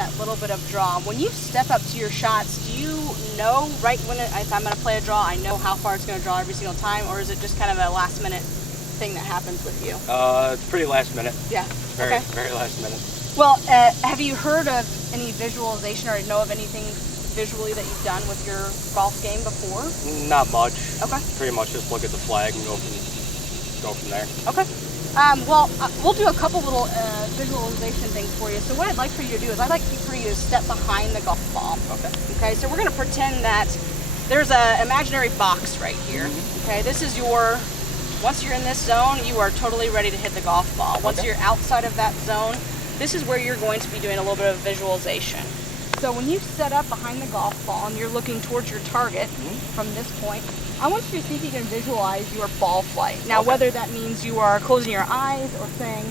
that little bit of draw. When you step up to your shots, do you know right when if I'm going to play a draw, I know how far it's going to draw every single time, or is it just kind of a last minute thing that happens with you? It's pretty last minute. Yeah. Very, okay. very last minute. Well, have you heard of any visualization or know of anything visually that you've done with your golf game before? Not much. Okay. Pretty much just look at the flag and go from there. Okay. We'll do a couple little visualization things for you. So what I'd like for you to do is I'd like for you to step behind the golf ball. Okay. Okay, so we're going to pretend that there's an imaginary box right here. Okay, this is once you're in this zone, you are totally ready to hit the golf ball. Once you're outside of that zone, this is where you're going to be doing a little bit of visualization. So when you set up behind the golf ball and you're looking towards your target from this point, I want you to see if you can visualize your ball flight. Now, whether that means you are closing your eyes or saying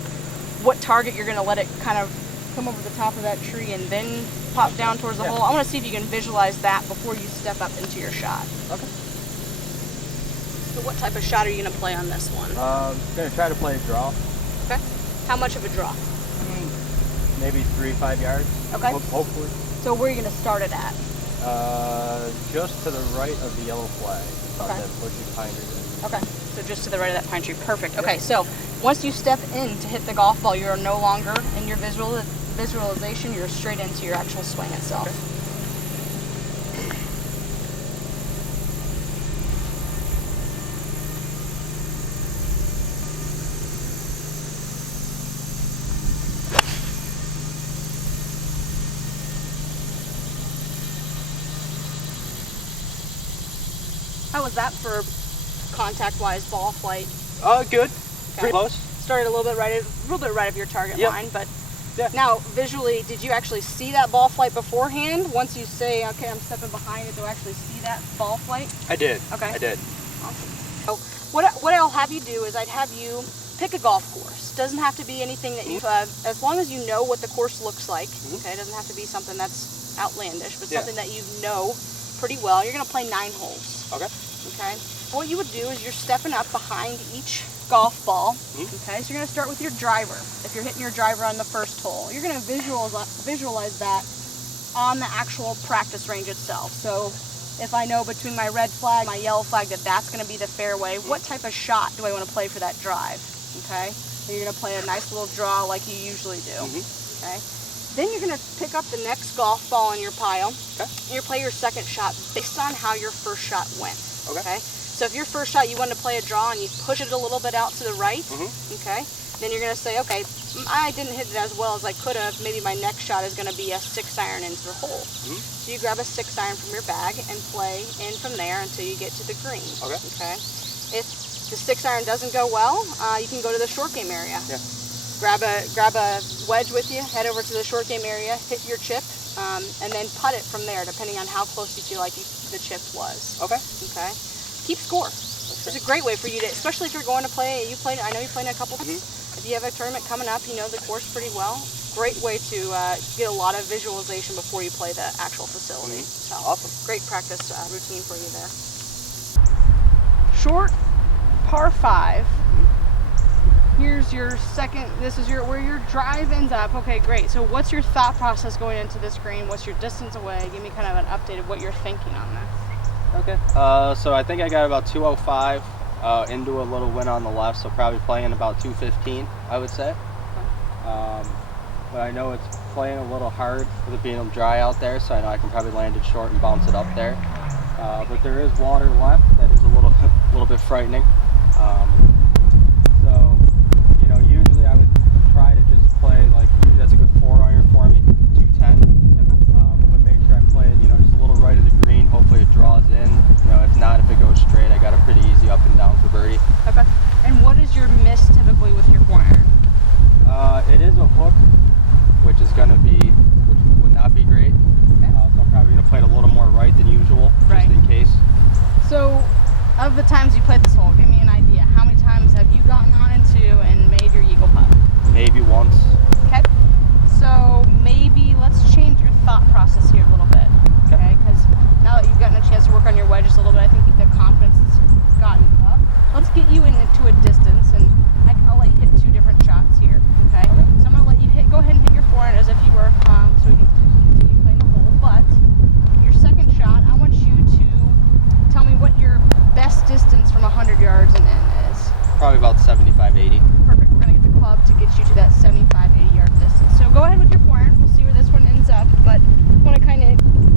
what target you're going to let it kind of come over the top of that tree and then pop down towards the hole. I want to see if you can visualize that before you step up into your shot. Okay. So what type of shot are you going to play on this one? I'm going to try to play a draw. Okay. How much of a draw? Maybe 3-5 yards. Okay. Hopefully. So where are you going to start it at? Just to the right of the yellow flag. About that bushy pine tree. Okay. So just to the right of that pine tree. Perfect. Okay. So once you step in to hit the golf ball, you're no longer in your visualization. You're straight into your actual swing itself. Okay. How was that for contact-wise ball flight? Good. Okay. Pretty close. Started a little bit right of your target line, but Yeah. now visually, did you actually see that ball flight beforehand? Once you say, okay, I'm stepping behind it, do I actually see that ball flight? I did. Okay. I did. Awesome. So what I'll have you do is I'd have you pick a golf course. Doesn't have to be anything that you as long as you know what the course looks like. Okay, it doesn't have to be something that's outlandish, but something that you know pretty well. You're going to play 9 holes. Okay. Okay. What you would do is you're stepping up behind each golf ball. Okay, so you're going to start with your driver. If you're hitting your driver on the first hole, you're going to visualize that on the actual practice range itself. So if I know between my red flag, my yellow flag, that's going to be the fairway, what type of shot do I want to play for that drive? Okay, so you're going to play a nice little draw like you usually do. Okay. Then you're going to pick up the next golf ball in your pile. Okay. And you play your second shot based on how your first shot went. Okay. So if your first shot you wanted to play a draw and you push it a little bit out to the right, okay, then you're going to say, okay, I didn't hit it as well as I could have. Maybe my next shot is going to be a 6-iron into the hole. So you grab a 6-iron from your bag and play in from there until you get to the green. Okay. Okay. If the 6-iron doesn't go well, you can go to the short game area. Yeah. Grab a wedge with you, head over to the short game area, hit your chip, and then putt it from there, depending on how close you feel like the chip was. Okay. Okay. Keep score. It's a great way for you to, especially if you're going to play. I know you played in a couple. If you have a tournament coming up, you know the course pretty well. Great way to get a lot of visualization before you play the actual facility. So, awesome. Great practice routine for you there. Short par 5. Here's your second. This is where your drive ends up. Okay, great. So what's your thought process going into this green? What's your distance away? Give me kind of an update of what you're thinking on this. Okay. So I think I got about 205 into a little wind on the left, so probably playing about 215, I would say. But I know it's playing a little hard with it being dry out there, so I know I can probably land it short and bounce it up there. But there is water left. That is a little bit frightening. So, you know, usually I would try to just play usually that's a good 4-iron for me, 210. But make sure I play it, just a little right of the green. Hopefully it draws in. If not, if it goes straight, I got a pretty easy up and down for birdie. Okay. And what is your miss typically with your 4-iron? It is a hook, which would not be great. Okay. So I'm probably going to play it a little more right than usual, just in case. So, of the times you played this hole, give me an idea. How many times have you gotten on into and made your eagle putt? Maybe once. Okay. So maybe let's change your thought process here a little bit. Okay. Because now that you've gotten a chance to work on your wedges a little bit, I think the confidence has gotten up. Let's get you into a distance, and I'll let you hit 2 different shots here. Okay. So I'm gonna let you go ahead and hit your 4-iron as if you were, so we can Perfect. We're gonna get the club to get you to that 75, 80 yard distance. So go ahead with your 4-iron. We'll see where this one ends up, but I want to kind of